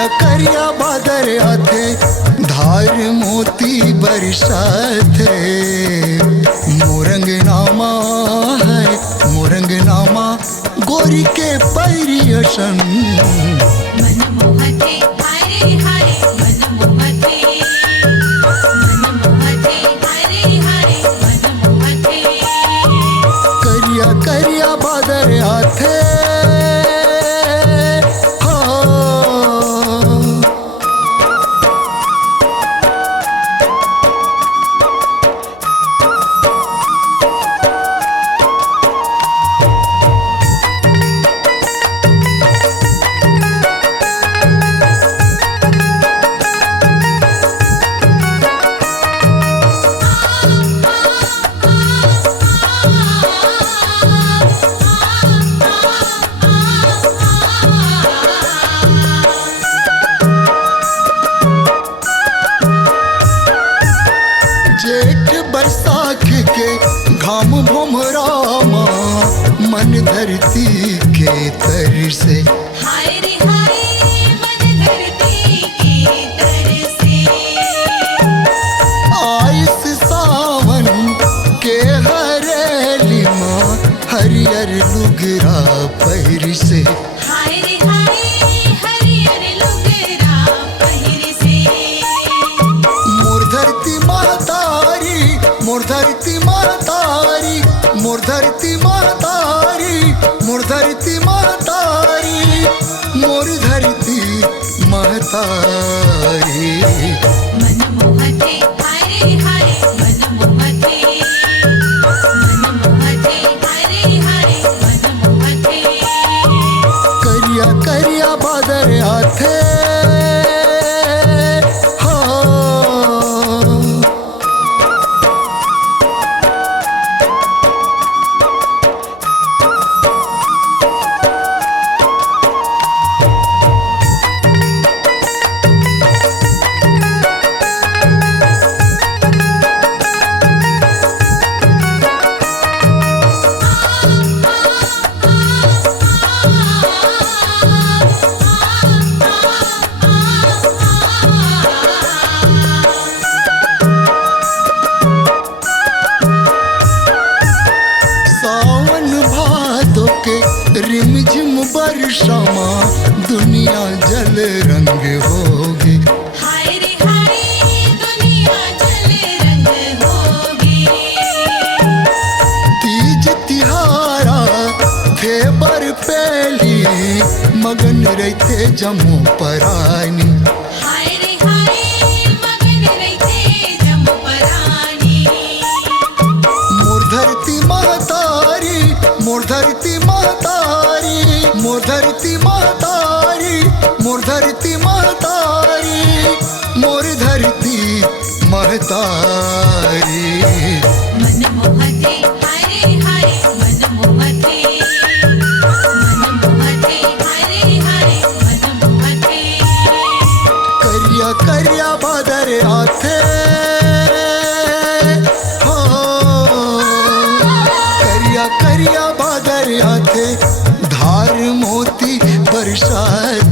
करिया करिया बादर आते धार मोती बरसाते। मोरंग नामा है मोरंग नामा गोरी के परियशन। मनमोहते हरे हरे मनमोहते मनमोहते हरे हरे मनमोहते। करिया करिया बादर आते बैसाख के घाम भोमरामा मन धरती के तर से। हाय रे हाय मन धरती के तर से। आइस सावन के हरेली माँ हरियर लुगरा पहिर से। हाय रे हाय हरियर लुगरा पहिर से। मोर धरती मातारी मोर धरती मातारी मोर धरती मातारी मोर धरती मातारी मोर धरती मातारी। मनमोहते हरे हरे मनमोहते मनमोहते हरे हरे मनमोहते। करिया करिया बादर आते रिमझिम बरसामा दुनिया जल रंग होगी। हाय रे हाय दुनिया जल रंग होगी। तीज तिहारा थे बर पेली मगन रहते जमो परानी। हाय रे हाय मगन रहते जमो परानी। मोर धरती मातारी मोर धरती मातारी मोर धरती मातारी मोर धरती मातारी मोर धरती महतारी। मनमोहते हरे हरे मनमोहते मनमोहते हरे हरे मनमोहते। करिया करिया बादर आते हो करिया करिया बादर आते धार मोती बरसात।